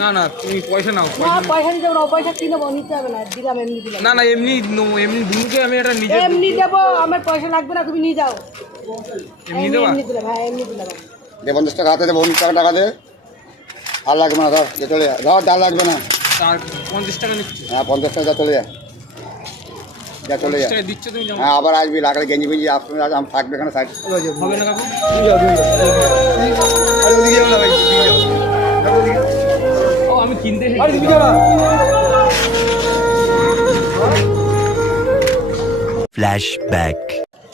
না না তুমি পয়সা নাও না পয়সা। পয়সা না পয়সা কি নেব নিতে হবে না দিলাম এমনি দিলাম। না না এমনি এমনি আমি একটা নিজে এমনি দেবো। আমার পয়সা লাগবে না তুমি নিয়ে যাও। এমনি দেবা? এমনি দিলাম হ্যাঁ এমনি দিলাম। দে পঞ্চাশ টাকা হাতে দে পঞ্চাশ টাকা টাকা দে। আর লাগবে না ধর যে চলে যা। ধর যা লাগবে না। তার পঞ্চাশ টাকা নিচ্ছি? হ্যাঁ পঞ্চাশ টাকা যা চলে যা। যা চলে যা। দিচ্ছ তুমি হ্যাঁ আবার আসবি লাগলে গেঞ্জি ফেঞ্জি আসবে আজ আমি থাকবে এখানে সাইড হবে না কাকু? ও আমি কিনতে। Flashback.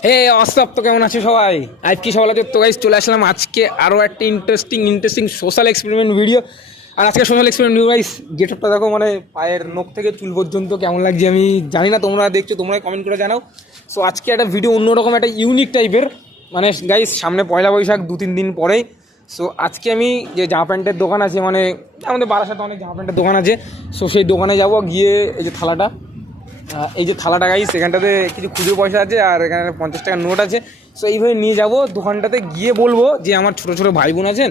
হে অস্তাব তো কেমন আছে সবাই? আজকে সকালে? তো গাইজ চলে আসলাম আজকে আরও একটা interesting interesting social experiment video আর আজকে সোশ্যাল এক্সপেরিমেন্ট গাইজ গেট আপটা দেখো মানে পায়ের নখ থেকে চুল পর্যন্ত কেমন লাগছে আমি জানি না তোমরা দেখছ তোমরা কমেন্ট করে জানাও। সো আজকে একটা ভিডিও অন্যরকম একটা ইউনিক টাইপের মানে গাইজ সামনে পয়লা বৈশাখ দু তিন দিন পরেই সো আজকে আমি যে জামা প্যান্টের দোকান আছে মানে আমাদের বারাসাতে অনেক জামা প্যান্টের দোকান আছে। সো সেই দোকানে যাব, গিয়ে এই যে থালাটা। এই যে থালাটা গাই সেখানটাতে কিছু খুচরো পয়সা আছে আর এখানে পঞ্চাশ টাকার নোট আছে। সো এইভাবে নিয়ে যাব, দোকানটাতে গিয়ে বলব যে আমার ছোটো ছোটো ভাই বোন আছেন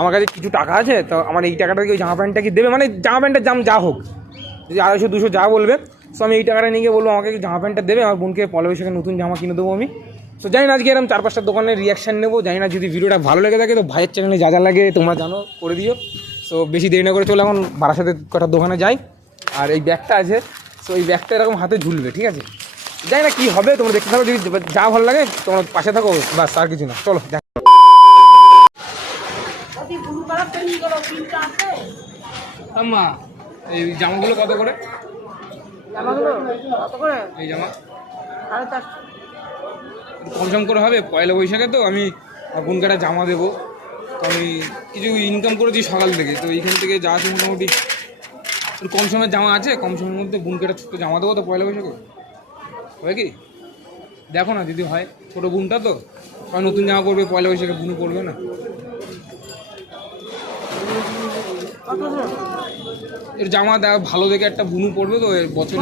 আমার কাছে কিছু টাকা আছে, তো আমার এই টাকাটা কি জামা প্যান্টটা কি দেবে? মানে জামা প্যান্টের দাম যা হোক, যদি আড়াইশো, দুশো যা বলবে। সো আমি এই টাকাটা নিয়ে গিয়ে বলব, আমাকে জামা প্যান্টটা দেবে, আমার বোনকে পলে বৈশাখে নতুন জামা কিনে দেবো আমি। সো জানি না আজকে এরকম চার পাঁচটা দোকানের রিয়াকশান নেব জানি না যদি ভিডিওটা ভালো লেগে থাকে তো ভাইয়ের চ্যানেলে যা যা লাগে তোমরা জানো করে দিও। সো বেশি দেরি না করে চলে এখন বারাসাতে কটার দোকানে যাই। আর এই ব্যাগটা আছে সো এই ব্যাগটা এরকম হাতে ঝুলবে ঠিক আছে? জানি না কী হবে তোমরা দেখতে থাকো যদি যা ভালো লাগে তোমরা পাশে থাকো বাস আর কিছু না। চলো দেখ তো আম্মা এই জামাগুলো কত করে? জামাগুলো? কত করে? এই জামা। সাড়ে চারশো। কম সম করে হবে পয়লা বৈশাখে তো আমি আমার বোনকে জামা দেবো। তো আমি কিছু ইনকাম করেছি সকাল থেকে তো এইখান থেকে যা আছে মোটামুটি। কম সময়ের জামা আছে কম সময়ের মধ্যে বোনকে একটা ছোট্ট জামা দেবো তো পয়লা বৈশাখে? হয় কি? দেখো না যদি হয় ছোটো বোনটা তো সবাই নতুন জামা পরবে পয়লা বৈশাখে বুনু পরবে না। এর জামা দেখ ভালো দেখে একটা বুনু পড়বে তো এর বছরে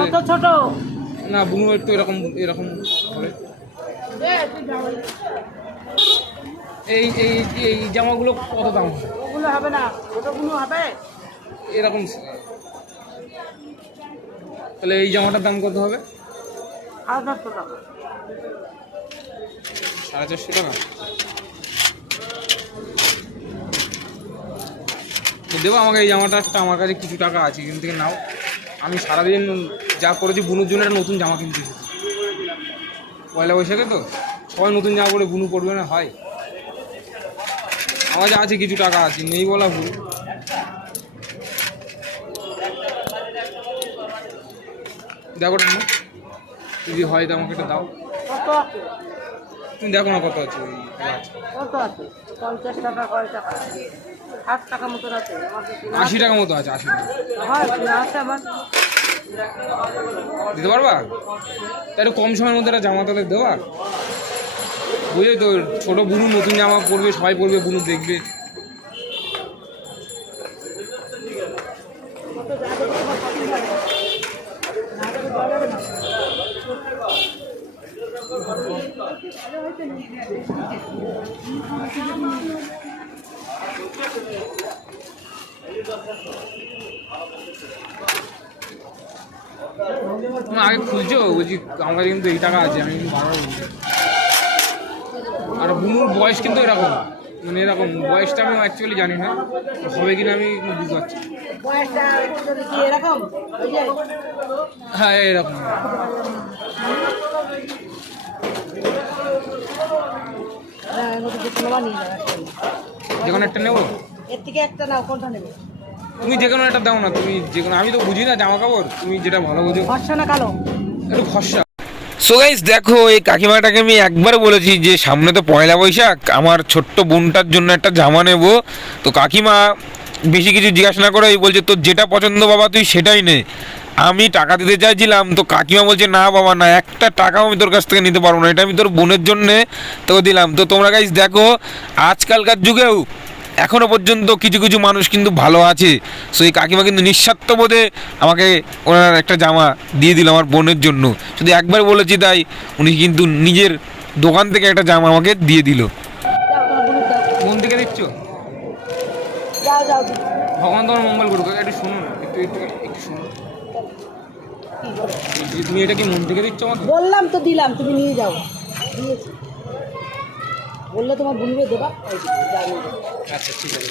না বুনু একটু এরকম এরকম। এই এই এই জামাগুলো কত দাম? ওগুলো হবে না ছোটগুলো হবে। এরকম তাহলে এই জামাটার দাম কত হবে? সাড়ে চারশো টাকা। দেবো আমাকে এই জামাটা আমার কাছে কিছু টাকা আছে এখান থেকে নাও। আমি সারাদিন যা করেছি বুনুর জন্য একটা নতুন জামা কিনতে এসেছি। পয়লা বৈশাখে তো? সবাই নতুন জামা পরে বুনু পড়বে না? হয়। আমার আছে কিছু টাকা আছে নেই বলা ভুল। দেখো না যদি হয় তো আমাকে একটা দাও। তুমি দেখো না কত আছে কত আছে? পঞ্চাশ টাকা কয় টাকা? ষাট টাকা মতন আছে। আমার তো কিনা আশি টাকা মতো আছে আশি টাকা। হয় আমার? দিতে পারবা? তা একটু কম সময়ের মধ্যে একটা জামা তাদের দেওয়া। বুঝলি তো ছোটো বুনু নতুন জামা পরবে, সবাই পরবে, বুনু দেখবে। তুমি আগে খুলছো বলছি আমার কিন্তু এই টাকা আছে আমি কিন্তু বারবার বলছি আর বুনুর বয়স কিন্তু এরকম মানে এরকম বয়সটা আমি অ্যাকচুয়ালি জানি না হবে কিনা আমি বুঝতে পারছি বয়সটা কি এরকম? হ্যাঁ এরকম। হ্যাঁ, এর মধ্যে যে কোনো বা নিয়ে যাবে একটা। একটা নেব? এর থেকে একটা নাও কোনটা নেবে? তুমি যে কোনো একটা দাও না তুমি যে কোনো আমি তো বুঝি না জামা কাপড় তুমি যেটা ভালো বুঝো। ফর্সা না কালো? একটু খসা সো গাইস দেখো এই কাকিমাটাকে আমি একবার বলেছি যে সামনে তো পয়লা বৈশাখ আমার ছোট্ট বোনটার জন্য একটা জামা নেব। তো কাকিমা বেশি কিছু জিজ্ঞাসা না করে বলছে তোর যেটা পছন্দ বাবা তুই সেটাই নে। আমি টাকা দিতে চাইছিলাম তো কাকিমা বলছে না বাবা না একটা টাকাও আমি তোর কাছ থেকে নিতে পারব না এটা আমি তোর বোনের জন্যে তোকে দিলাম। তো তোমরা গাইস দেখো আজকালকার যুগেও এখনও পর্যন্ত কিছু কিছু মানুষ কিন্তু ভালো আছে। সো এই কাকিমা কিন্তু নিঃস্বার্থ বোধে আমাকে ওনার একটা জামা দিয়ে দিল আমার বোনের জন্য। শুধু একবার বলেছি তাই উনি কিন্তু নিজের দোকান থেকে একটা জামা আমাকে দিয়ে দিল। মন থেকে দিচ্ছ। ভগবান তোমার মঙ্গল করুক। একটু শুনুন একটু একটু একটু শুনুন। তুমি এটা কি মন থেকে দিচ্ছ আমাকে? বললাম তো দিলাম তুমি নিয়ে যাও। দিয়েছি। বললে তোমার বুনবে দেবা। আচ্ছা ঠিক আছে।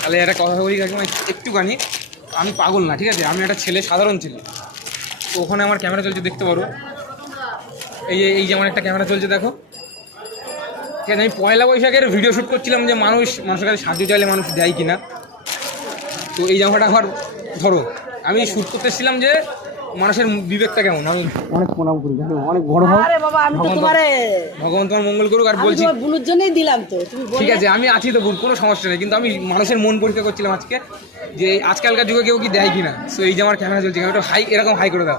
তাহলে একটা কথা বলি, কাকিমা, একটুখানি। আমি পাগল না, ঠিক আছে? আমি একটা ছেলে, সাধারণ ছেলে। তো ওখানে আমার ক্যামেরা চলছে, দেখতে পারো। এই যে, এই যেমন একটা ক্যামেরা চলছে, দেখো। ঠিক আছে, আমি পয়লা বৈশাখের ভিডিও শ্যুট করছিলাম যে মানুষ, মানুষের কাছে সাহায্য চাইলে মানুষ দেয় কিনা। তো এই জামাটা আমার ধরো। আমি শ্যুট করতে এসেছিলাম যে মানুষের বিবেকটা কেমন? আমি অনেক প্রণাম করি জানো, অনেক বড় হোক আরে বাবা আমি তো ভগবান তোমারে ভগবান তোমার মঙ্গল করুক আর বলছি বুনুর জন্যই দিলাম তো তুমি ঠিক আছে আমি আছি তো ভুল কোনো সমস্যা নেই কিন্তু আমি মানুষের মন পরীক্ষা করছিলাম আজকে যে আজকালকার যুগে কেউ কি দেয় কিনা। সো এই যে আমার ক্যামেরা চলছে একটু হাই এরকম হাই করে দাও।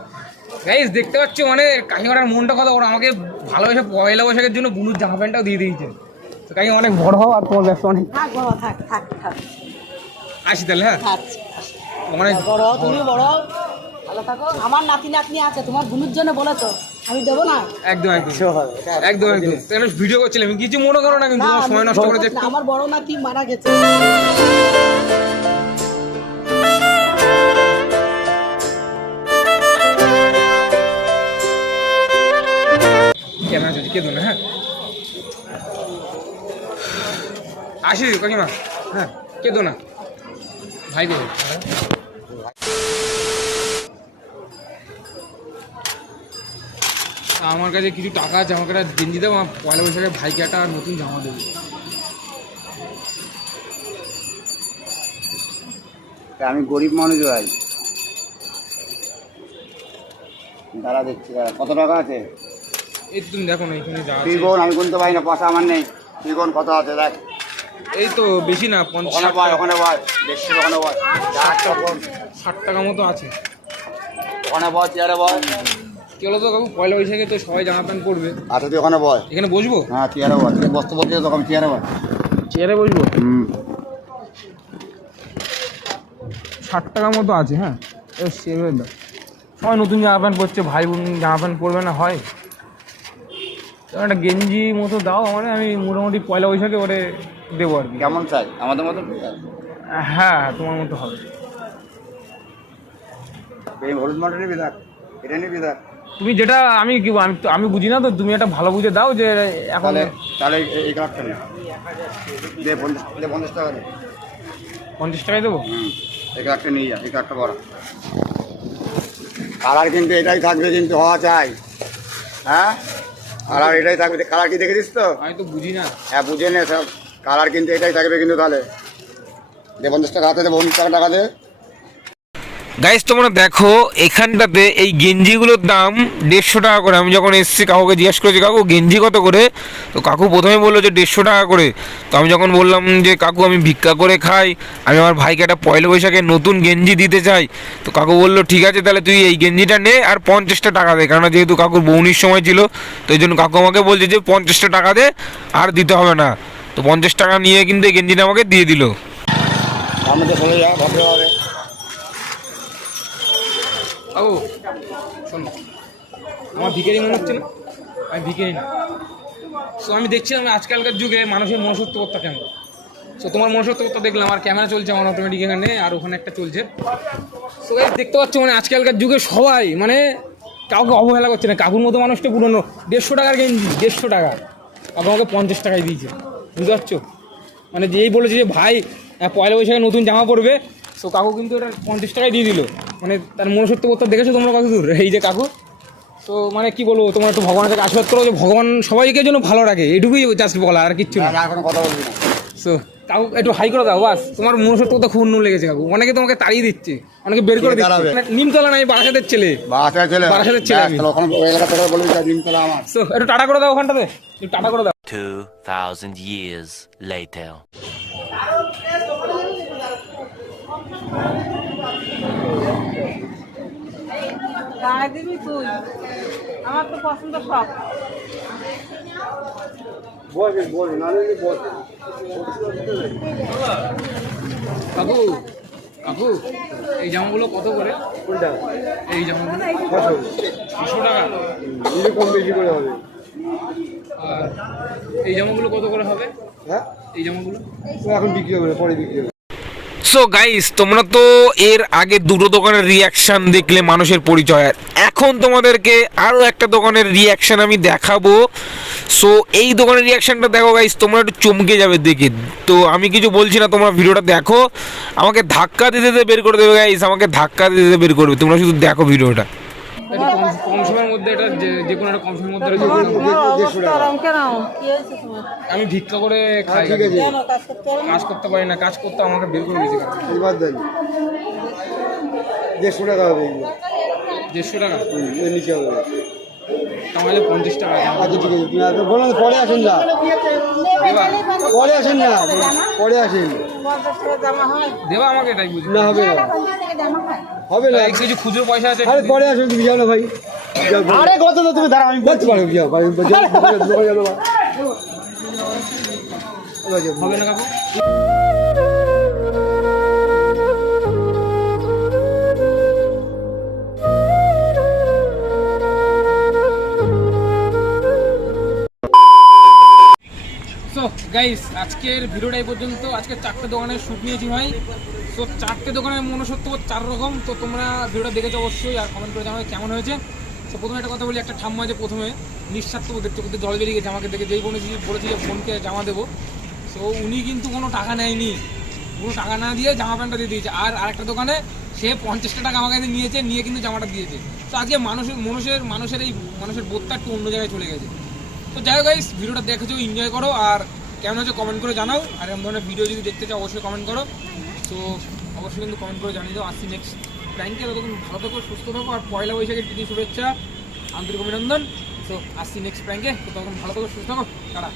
গাইজ দেখতে পাচ্ছ মানে কাকিমার মনটা কথা ওরা আমাকে ভালোবেসে পয়লা বৈশাখের জন্য বুনুর জামা প্যান্টটাও দিয়ে দিয়েছে। তো কাকিমা অনেক বড় হও আর তোমার ব্যবসা অনেক থাক বাবা থাক থাক থাক। আসি তাহলে হ্যাঁ? থাক অনেক বড় হও, তুমি বড় হও, ভালো থাকো। আমার নাতি নাতনি আছে তোমার বুনুর জন্য বলেছ। আমি দেবো না? একদম একদম। একদম একদম। তাহলে ভিডিও করছিলাম কিছু মনে করো না কিন্তু সময় নষ্ট করে আমার বড় নাতি মারা গেছে। ক্যামেরা চলছে কেঁদো না হ্যাঁ? আসি কাকিমা। হ্যাঁ কেঁদো না। ভাই দেবো। আমার কাছে কিছু টাকা আছে আমাকে একটা গেঞ্জি দেবো আমার পয়লা বৈশাখে ভাইকে একটা নতুন জামা দেবো। আমি গরিব মানুষ ভাই। দাঁড়া দেখছি দাঁড়া। কত টাকা আছে? এই তুমি দেখো না এখানে যা তুই কোন আমি গুনতে পারি না পয়সা আমার নেই। তুই কোন কত আছে দেখ। এই তো বেশি না ওখানে পঞ্চাশ বয় ওখানে বয় ওখানে বয় যা আছে বল। ষাট টাকা মতো আছে। ওখানে বয় চেয়ারে বয় কি বলো তো কাকু? পয়লা বৈশাখে তো সবাই জামা প্যান্ট পরবে। আচ্ছা তুই ওখানে বয়। এখানে বসবো? হ্যাঁ চেয়ারে বয়। তুই বসতে বলছিস তখন চেয়ারে বয়। চেয়ারে বসবো? হুম। ষাট টাকা মতো আছে হ্যাঁ? সেভাবে দাও সবাই নতুন জামা প্যান্ট পরছে ভাই বোন জামা প্যান্ট পরবে না হয়। একটা গেঞ্জি মতো দাও মানে আমি মোটামুটি পয়লা বৈশাখে ওরে দেবো আর কি। কেমন চাই? আমাদের মতো হ্যাঁ তোমার মতো হবে। এই হলুদ মাটি নিবি দেখ এটা নিবি দেখ তুমি যেটা আমি কি আমি আমি বুঝি না তো তুমি একটা ভালো বুঝে দাও যে এখন তাহলে এই- কালারটা নে দে পঞ্চাশ টাকা দে। পঞ্চাশ টাকায় দেবো? এই কালারটা নিয়ে যা এই কালারটা বড় কালার কিন্তু এটাই থাকবে কিন্তু হওয়া চাই। হ্যাঁ? কালার এটাই থাকবে। কালার কি দেখেছিস তো? আমি তো বুঝি না। হ্যাঁ বুঝে নে সব। কালার কিন্তু এটাই থাকবে কিন্তু তাহলে। দে পঞ্চাশ টাকা হাতে দে পঞ্চাশ টাকা টাকা দে। গাইস তোমরা দেখো, এখানটাতে এই গেঞ্জিগুলোর দাম দেড়শো টাকা করে। আমি যখন এসেছি কাকুকে জিজ্ঞেস করেছি, কাকু, গেঞ্জি কত করে? তো কাকু প্রথমে বলল যে দেড়শো টাকা করে। তো আমি যখন বললাম যে, কাকু, আমি ভিক্ষা করে খাই, আমি আমার ভাইকে একটা পয়লা বৈশাখে নতুন গেঞ্জি দিতে চাই। তো কাকু বলল, ঠিক আছে, তাহলে তুই এই গেঞ্জিটা নে আর পঞ্চাশটা টাকা দে। কারণ যেহেতু কাকুর বৌনির সময় ছিল, তো এই জন্য কাকু আমাকে বলছে যে, পঞ্চাশটা টাকা দে, আর দিতে হবে না। তো পঞ্চাশ টাকা নিয়ে কিন্তু এই গেঞ্জিটা আমাকে দিয়ে দিল। তো চলে যা, ভদ্রভাবে। ও শোনো আমার ভিখারি মনে হচ্ছে না? আমি ভিখারি না। সো আমি দেখছিলাম আজকালকার যুগে মানুষের মনুষ্যত্বতা কেমন? সো তোমার মনুষ্যত্বতা দেখলাম, আর ক্যামেরা চলছে আমার অটোমেটিক এখানে, আর ওখানে একটা চলছে। সো দেখতে পাচ্ছ মানে আজকালকার যুগে সবাই মানে কাউকে অবহেলা করছে না। কাকুর মতো মানুষটা পুরনো। দেড়শো টাকার গেঞ্জি, দেড়শো টাকা। কাকু আমাকে পঞ্চাশ টাকায় দিয়েছে। বুঝতে পারছ? মানে যেই বলেছে যে, ভাই পয়লা বৈশাখে নতুন জামা পরবে। সো কাকু কিন্তু এটা পঞ্চাশ টাকায় দিয়ে দিল। মানে তার মনুষ্যত্ববোধটা দেখেছ তোমরা কত দূর? এই যে কাকু। তো মানে কি বলব তোমরা একটু ভগবানের কাছে আশীর্বাদ করো যে ভগবান সবাইকে যেন ভালো রাখে। এটুকুই জাস্ট বলা আর কিচ্ছু না। কোনো কথা বলবি না। সো কাকু একটু হাই করে দাও বাস। তোমার মনুষ্যত্বতা খুব অন্য লেগেছে কাকু। অনেকে তোমাকে তাড়িয়ে দিচ্ছে অনেকে বের করে দিচ্ছে। মানে নিমতলা নাই বারাসাতের ছেলে। বাসায় ছেলে? বারাসাতের ছেলে আমি। ওখানে ওই এলাকা থেকে বলবি যে ডিমতলা আমার। সো একটু টাটা করে দাও ওখানটাতে। একটু টাটা করে দাও। 2,000 years later. গায়ে দিবি তুই? আমার তো পছন্দ সব। বলবি বলবি না বলবি কাকু কাকু এই জামাগুলো কত করে? এই জামাগুলো। ছশো। টাকা? কম বেশি করে হবে। আর এই জামাগুলো কত করে হবে? হ্যাঁ? এই জামাগুলো? এখন বিক্রি হবে পরে বিক্রি হবে। সো গাইস তোমরা তো এর আগে দুটো দোকানের রিয়াকশন দেখলে মানুষের পরিচয়। এখন তোমাদেরকে আরও একটা দোকানের রিয়াকশন আমি দেখাবো। সো এই দোকানের রিয়াকশানটা দেখো গাইস তোমরা একটু চমকে যাবে দেখি। তো, আমি কিছু বলছি না, তোমরা ভিডিওটা দেখো। আমাকে ধাক্কা দিতে দিতে বের করে দেবে গাইস আমাকে ধাক্কা দিতে বের করবে। তোমরা শুধু দেখো ভিডিওটা। কম সময়ের মধ্যে এটা যে কোনো একটা কম সময়ের মধ্যে কেন? কি হয়েছে আমি ভিক্ষা করে খাই। ঠিক আছে। কাজ করতে পারো না? কাজ করতে আমাকে বের করে দিয়েছে। দেড়শো টাকা হবে। দেড়শো টাকা? নিচে হবে। পঞ্চাশ টাকা। আচ্ছা ঠিক আছে। বলুন পরে আসেন না। পরে আসেন না। পরে আসেন। পঞ্চাশ টাকা জামা হয় দেবা আমাকে এটাই বুঝি। না হবে না। হবে না। এক কিছু খুচরো পয়সা আছে। আরে পরে আসো তুমি যাও না ভাই। আরে কত তো তুমি দাঁড়াও আমি বলতে পারো যাও ভাই। হবে না কাকু? গাইস আজকের ভিডিওটা এই পর্যন্ত। আজকে চারটে দোকানের শ্যুট নিয়েছি ভাই। সো চারটে দোকানের মনুষ্যত্ব চার রকম। তো তোমরা ভিডিওটা দেখেছ অবশ্যই আর কমেন্ট করে জানাবে কেমন হয়েছে। তো প্রথমে একটা কথা বলি, একটা ঠাম্মা যে প্রথমে। নিঃস্বার্থ দেখতে করতে জল বেরিয়ে গেছে আমাকে দেখে। যেই বলেছি বলেছি যে বোনকে জামা দেবো। তো উনি কিন্তু কোনো টাকা নেয়নি। কোনো টাকা না দিয়ে জামা প্যান্টটা দিয়ে দিয়েছে। আর আরেকটা দোকানে সে পঞ্চাশটা টাকা আমার কাছে নিয়েছে, নিয়ে কিন্তু জামাটা দিয়েছে। তো আজকে মানুষের মানুষের মানুষের এই, মানুষের বোধটা একটু অন্য জায়গায় চলে গেছে। তো যাই হোক ভিডিওটা দেখেছ এনজয় করো। আর কেমন হচ্ছে কমেন্ট করে জানাও। আর এরকম ধরনের ভিডিও যদি দেখতে চাও, অবশ্যই কমেন্ট করো। তো অবশ্যই কিন্তু কমেন্ট করে জানিয়ে দাও। আসছি নেক্সট ব্যাংকে ততক্ষণ ভালো থাকো, সুস্থ থাকো। আর পয়লা বৈশাখের প্রীতি শুভেচ্ছা, আন্তরিক অভিনন্দন। তো আসছি নেক্সট ব্যাংকে তো তখন ভালো থাকো, সুস্থ থাকো। টাটা।